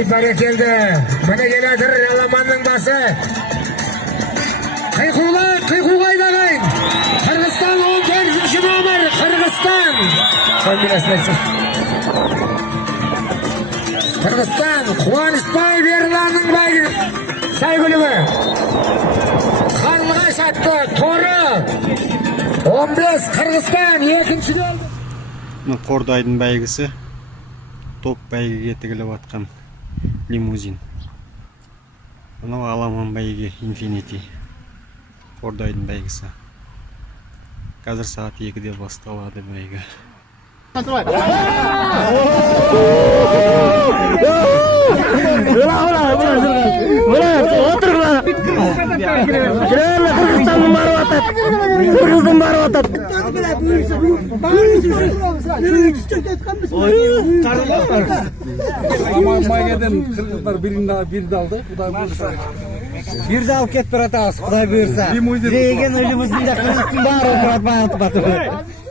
Ой, бәрекелді. Міне келедір аламанның басы. Қиқуғай дағайын. Қырғызстан 14-ші номер. Қырғызстан. Қырғызстан. Қуанышбай Берланның бәйгі. Сәйгүлігі. Қарлыға шатты. Торы. 15 Қырғызстан. Екінші келді. Қордайдың бәйгісі. Топ бәйгеге тігіліп атқан лимузин. Мынау аламан бәйге Infinity. Қордайдың бәйгісі. Қазір сағат 2-де басталады бәйге. Қырғызстанның барып атады. Қырғыздың барып атады. Майгеден қырғыздар бірді алды. Бірді алып кетіп баратамыз, Құдай бұйырса. Деген лимузинде Қырғыздың бары отырады.